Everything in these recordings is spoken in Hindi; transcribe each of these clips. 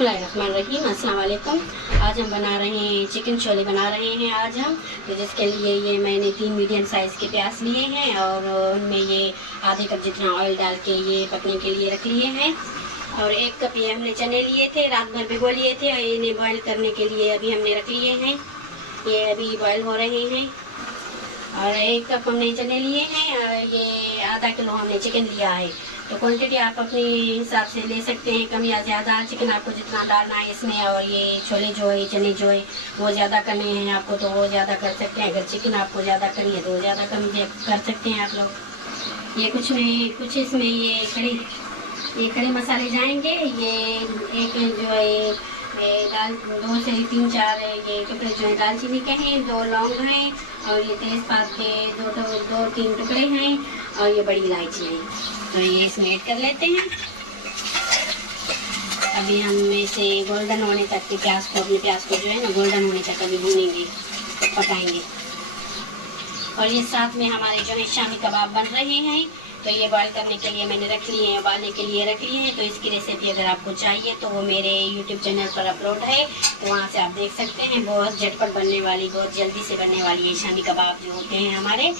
बिस्मिल्लाहिर्रहमानिर्रहीम, अस्सलाम वालेकुम। आज हम बना रहे हैं चिकन छोले बना रहे हैं आज हम। तो जिसके लिए ये मैंने 3 मीडियम साइज़ के प्याज लिए हैं और उनमें ये आधे कप जितना ऑयल डाल के ये पकने के लिए रख लिए हैं। और 1 कप ये हमने चने लिए थे, रात भर भिगो लिए थे और इन्हें बॉयल करने के लिए अभी हमने रख लिए हैं। ये अभी बॉयल हो रहे हैं। और 1 कप हमने चने लिए हैं और ये आधा किलो हमने चिकन लिया है। तो क्वांटिटी आप अपने हिसाब से ले सकते हैं, कम या ज़्यादा। चिकन आपको जितना डालना है इसमें, और ये छोले जो है, चने जो है वो ज़्यादा करने हैं आपको तो वो ज़्यादा कर सकते हैं। अगर चिकन आपको ज़्यादा करनी है तो वो ज़्यादा कम कर सकते हैं आप लोग। ये कुछ इसमें ये खड़े मसाले जाएंगे। ये एक जो है दाल 2 से 3-4 ये टुकड़े जो है दालचीनी के हैं, 2 लौंग हैं और ये तेज़पात के 2-3 टुकड़े हैं और ये बड़ी इलायची है। तो ये इसमें ऐड कर लेते हैं। अभी हम इसे गोल्डन होने तक के अपने प्याज को जो है ना गोल्डन होने तक अभी भूनेंगे, पकाएंगे। और ये साथ में हमारे जो है शामी कबाब बन रहे हैं। तो ये बॉयल करने के लिए मैंने रख लिए हैं, उबालने के लिए रख लिए हैं। तो इसकी रेसिपी अगर आपको चाहिए तो वो मेरे YouTube चैनल पर अपलोड है, तो वहाँ से आप देख सकते हैं। बहुत झटपट बनने वाली, बहुत जल्दी से बनने वाली ये शामी कबाब जो होते हैं हमारे।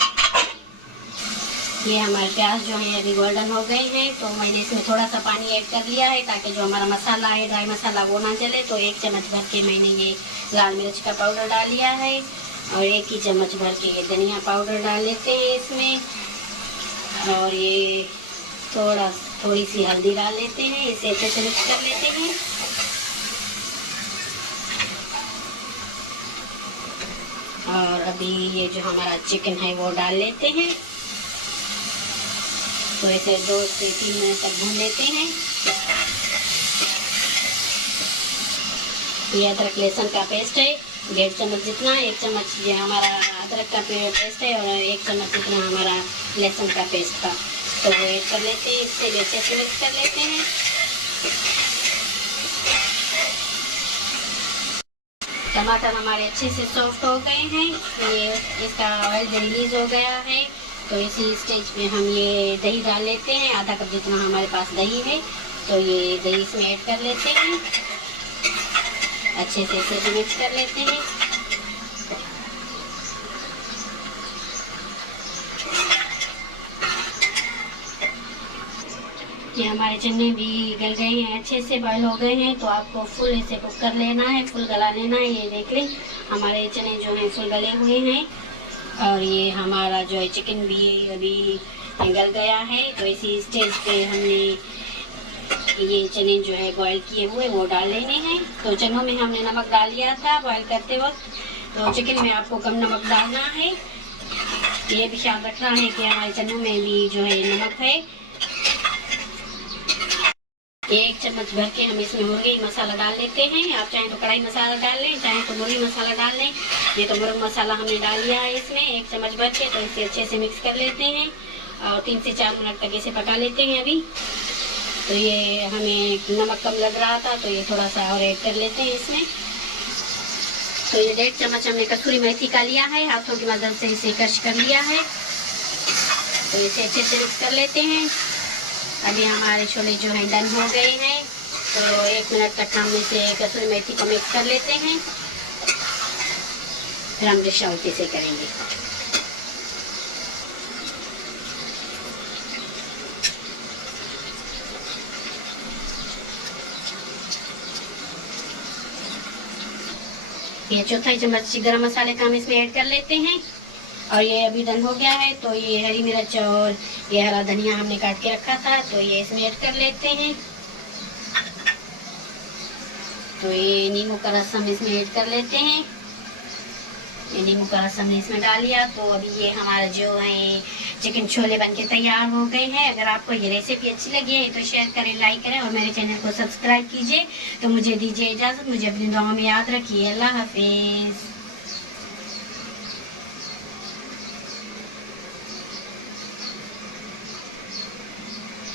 ये हमारे प्याज जो है अभी गोल्डन हो गए हैं। तो मैंने इसमें थोड़ा सा पानी ऐड कर लिया है ताकि जो हमारा मसाला है, ड्राई मसाला, वो ना जले। तो 1 चम्मच भर के मैंने ये लाल मिर्च का पाउडर डाल लिया है और 1 ही चम्मच भर के ये धनिया पाउडर डाल लेते हैं इसमें। और ये थोड़ी सी हल्दी डाल लेते हैं। इसे अच्छे से मिक्स कर लेते हैं। और अभी ये जो हमारा चिकन है वो डाल लेते हैं। तो इसे 2 से 3 मिनट तक भून लेते हैं। ये अदरक लहसुन का पेस्ट है 1.5 चम्मच जितना। 1 चम्मच ये हमारा अदरक का पेस्ट है और 1 चम्मच जितना हमारा लहसुन का पेस्ट था। तो वो ऐड कर लेते हैं। इससे भी अच्छे से मिक्स कर लेते हैं। टमाटर हमारे अच्छे से सॉफ्ट हो गए हैं। ये इसका ऑयल रिलीज हो गया है। तो इसी स्टेज पे हम ये दही डाल लेते हैं। आधा कप जितना हमारे पास दही है। तो ये दही इसमें ऐड कर लेते हैं। अच्छे से इसे मिक्स कर लेते हैं। ये हमारे चने भी गल गए हैं, अच्छे से बॉयल हो गए हैं। तो आपको फुल इसे कुक कर लेना है, फुल गला लेना है। ये देख लें हमारे चने जो हैं फुल गले हुए हैं। और ये हमारा जो है चिकन भी अभी गल गया है। तो इसी स्टेज पे हमने ये चने जो है बॉयल किए हुए वो डाल लेने हैं। तो चनों में हमने नमक डाल लिया था बॉयल करते वक्त। तो चिकन में आपको कम नमक डालना है। ये भी ख्याल रखना है कि हमारे चनों में भी जो है नमक है। 1 चम्मच भर के हम इसमें मुर्गी मसाला डाल लेते हैं। आप चाहें तो कढ़ाई मसाला डाल लें, चाहें तो मुर्गी मसाला डाल लें। ये तो मुर्गी मसाला हमने डाल लिया है इसमें 1 चम्मच भर के। तो इसे अच्छे से मिक्स कर लेते हैं और 3 से 4 मिनट तक इसे पका लेते हैं अभी। तो ये हमें नमक कम लग रहा था तो ये थोड़ा सा और ऐड कर लेते हैं इसमें। तो ये 1.5 चम्मच हमने कसूरी मेथी का लिया है, हाथों की मदद से इसे क्रश कर लिया है। तो इसे अच्छे से मिक्स कर लेते हैं। अभी हमारे छोले जो हैं डन हो गए हैं। तो 1 मिनट तक हम इसे कसूरी मेथी को मिक्स कर लेते हैं। फिर हम डिश आउट इसे करेंगे। ये 1/4 चम्मच गरम मसाले का हम इसमें ऐड कर लेते हैं। और ये अभी डन हो गया है। तो ये हरी मिर्च और ये हरा धनिया हमने काट के रखा था तो ये इसमें ऐड कर लेते हैं। तो ये नींबू का रस हम इसमें ऐड कर लेते हैं। ये नींबू का रस हमने इसमें डाल लिया। तो अभी ये हमारा जो है चिकन छोले बनके तैयार हो गए हैं। अगर आपको ये रेसिपी अच्छी लगी है तो शेयर करें, लाइक करें और मेरे चैनल को सब्सक्राइब कीजिए। तो मुझे दीजिए इजाज़त, मुझे अपनी दुआ में याद रखिए। अल्लाह हाफिज़।